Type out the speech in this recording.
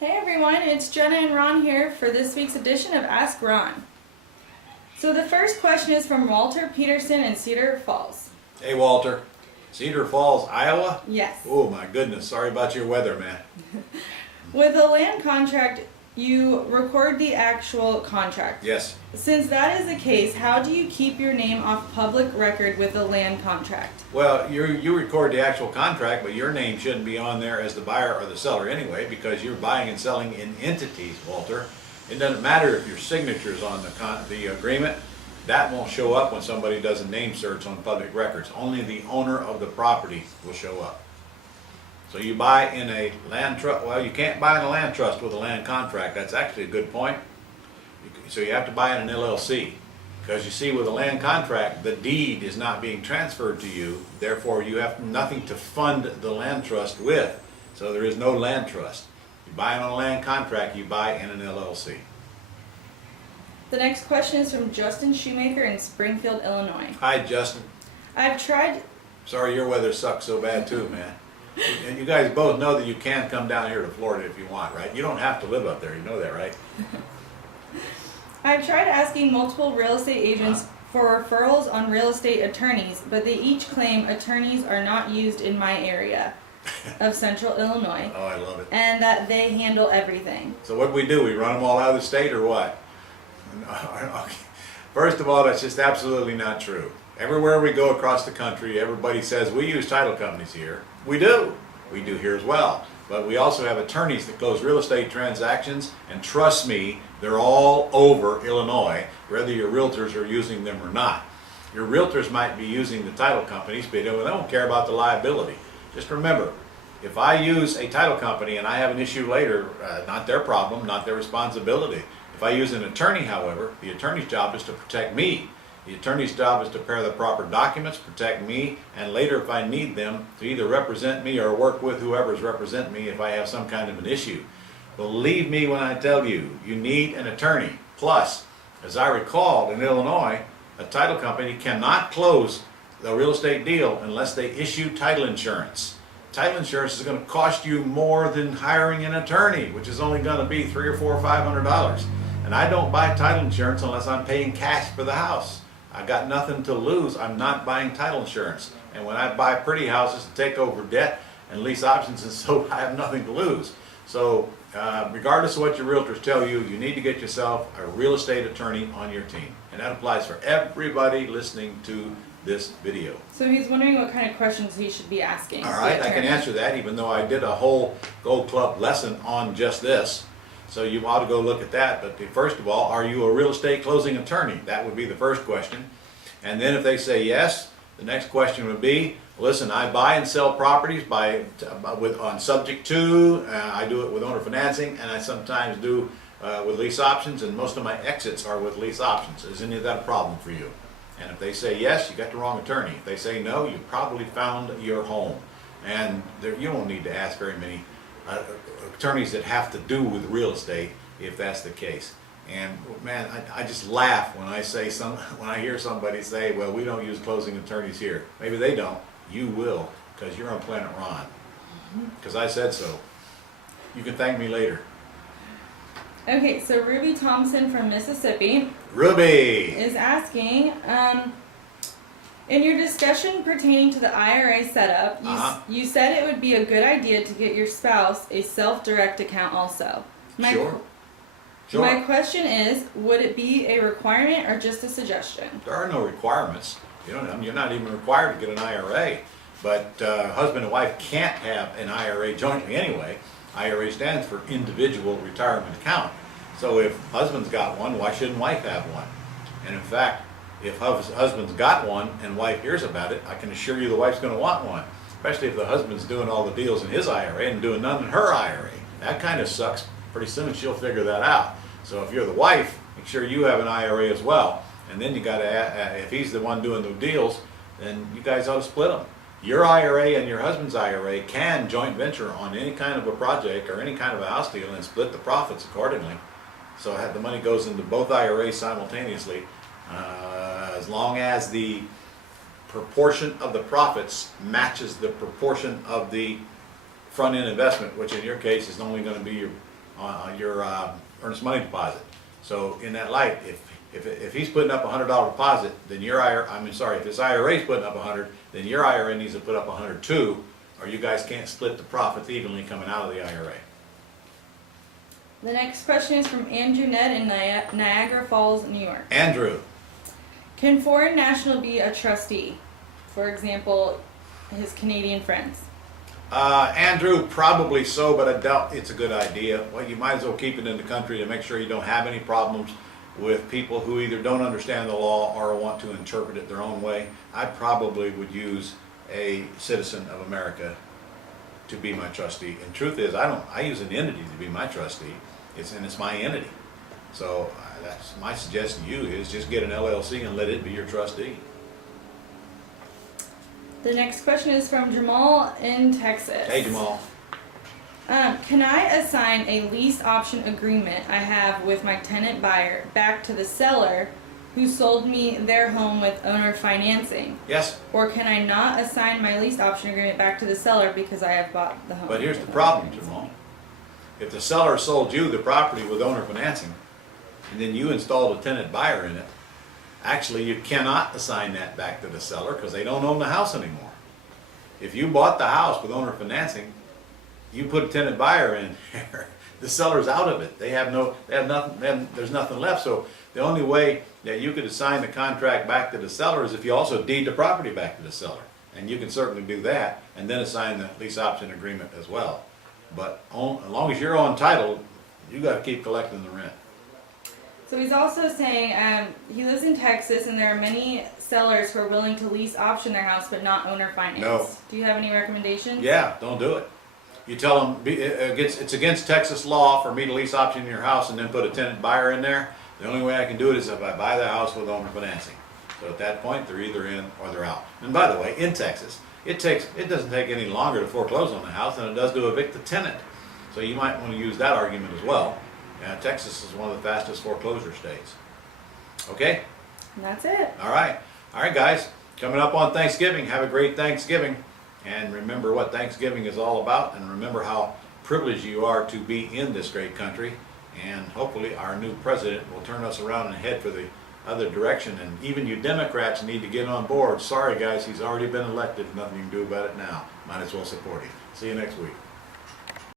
Hey everyone, it's Jenna and Ron here for this week's edition of Ask Ron. So the first question is from Walter Peterson in Cedar Falls. Hey Walter, Cedar Falls, Iowa? Yes. Oh my goodness, sorry about your weather, man. With a land contract, you record the actual contract. Yes. Since that is the case, how do you keep your name off public record with a land contract? Well, you record the actual contract, but your name shouldn't be on there as the buyer or the seller anyway, because you're buying and selling in entities, Walter. It doesn't matter if your signature's on the agreement. That won't show up when somebody does a name search on public records. Only the owner of the property will show up. So you buy in a land trust. Well, you can't buy in a land trust with a land contract. That's actually a good point. So you have to buy in an LLC. Because you see, with a land contract, the deed is not being transferred to you. Therefore, you have nothing to fund the land trust with. So there is no land trust. You buy on a land contract, you buy in an LLC. The next question is from Justin Shoemaker in Springfield, Illinois. Hi, Justin. I've tried... Sorry your weather sucks so bad too, man. And you guys both know that you can come down here to Florida if you want, right? You don't have to live up there. You know that, right? I've tried asking multiple real estate agents for referrals on real estate attorneys, but they each claim attorneys are not used in my area of central Illinois. Oh, I love it. And that they handle everything. So what do? We run them all out of the state or what? First of all, that's just absolutely not true. Everywhere we go across the country, everybody says we use title companies here. We do. We do here as well. But we also have attorneys that close real estate transactions, and trust me, they're all over Illinois, whether your realtors are using them or not. Your realtors might be using the title companies, but they don't care about the liability. Just remember, if I use a title company and I have an issue later, not their problem, not their responsibility. If I use an attorney, however, the attorney's job is to protect me. The attorney's job is to prepare the proper documents, protect me, and later if I need them to either represent me or work with whoever's representing me if I have some kind of an issue. Believe me when I tell you, you need an attorney. Plus, as I recall, in Illinois, a title company cannot close the real estate deal unless they issue title insurance. Title insurance is going to cost you more than hiring an attorney, which is only going to be $300 or $400 or $500. And I don't buy title insurance unless I'm paying cash for the house. I got nothing to lose. I'm not buying title insurance. And when I buy pretty houses to take over debt and lease options and so I have nothing to lose. So regardless of what your realtors tell you, you need to get yourself a real estate attorney on your team. And that applies for everybody listening to this video. So he's wondering what kind of questions he should be asking. All right, I can answer that, even though I did a whole Gold Club lesson on just this. So you ought to go look at that. But first of all, are you a real estate closing attorney? That would be the first question. And then if they say yes, the next question would be, listen, I buy and sell properties on subject to, I do it with owner financing, and I sometimes do with lease options, and most of my exits are with lease options. Is any of that a problem for you? And if they say yes, you got the wrong attorney. If they say no, you probably found your home. And you don't need to ask very many attorneys that have to do with real estate if that's the case. And man, I just laugh when I hear somebody say, well, we don't use closing attorneys here. Maybe they don't. You will, because you're on Planet Ron. Because I said so. You can thank me later. Okay, so Ruby Thompson from Mississippi Ruby is asking, in your discussion pertaining to the IRA setup, you said it would be a good idea to get your spouse a self-direct account also. Sure. My question is, would it be a requirement or just a suggestion? There are no requirements. You're not even required to get an IRA. But husband and wife can't have an IRA jointly anyway. IRA stands for Individual Retirement Account. So if husband's got one, why shouldn't wife have one? And in fact, if husband's got one and wife hears about it, I can assure you the wife's going to want one. Especially if the husband's doing all the deals in his IRA and doing none in her IRA. That kind of sucks. Pretty soon she'll figure that out. So if you're the wife, make sure you have an IRA as well. And then you got to, if he's the one doing the deals, then you guys ought to split them. Your IRA and your husband's IRA can joint venture on any kind of a project or any kind of a house deal and split the profits accordingly. So the money goes into both IRAs simultaneously, as long as the proportion of the profits matches the proportion of the front-end investment, which in your case is only going to be your your earnest money deposit. So in that light, if he's putting up $100 deposit, then your if his IRA is putting up 100, then your IRA needs to put up 100 too, or you guys can't split the profits evenly coming out of the IRA. The next question is from Andrew Ned in Niagara Falls, New York. Andrew. Can foreign national be a trustee? For example, his Canadian friends. Andrew, probably so, but I doubt it's a good idea. Well, you might as well keep it in the country to make sure you don't have any problems with people who either don't understand the law or want to interpret it their own way. I probably would use a citizen of America to be my trustee. And truth is, I use an entity to be my trustee. It's my entity. So that's my suggestion to you is just get an LLC and let it be your trustee. The next question is from Jamal in Texas. Hey, Jamal. Can I assign a lease option agreement I have with my tenant buyer back to the seller who sold me their home with owner financing? Yes. Or can I not assign my lease option agreement back to the seller because I have bought the home? But here's the problem, Jamal. If the seller sold you the property with owner financing, and then you installed a tenant buyer in it, actually you cannot assign that back to the seller because they don't own the house anymore. If you bought the house with owner financing, you put a tenant buyer in there, the seller's out of it. They have nothing, there's nothing left. So the only way that you could assign the contract back to the seller is if you also deed the property back to the seller. And you can certainly do that and then assign the lease option agreement as well. But as long as you're on title, you got to keep collecting the rent. So he's also saying he lives in Texas and there are many sellers who are willing to lease option their house but not owner finance. No. Do you have any recommendations? Yeah, don't do it. You tell them it's against Texas law for me to lease option your house and then put a tenant buyer in there. The only way I can do it is if I buy the house with owner financing. So at that point, they're either in or they're out. And by the way, in Texas, it doesn't take any longer to foreclose on the house than it does to evict the tenant. So you might want to use that argument as well. Texas is one of the fastest foreclosure states. Okay? And that's it. All right, guys. Coming up on Thanksgiving. Have a great Thanksgiving. And remember what Thanksgiving is all about. And remember how privileged you are to be in this great country. And hopefully our new president will turn us around and head for the other direction. And even you Democrats need to get on board. Sorry, guys. He's already been elected. Nothing you can do about it now. Might as well support him. See you next week.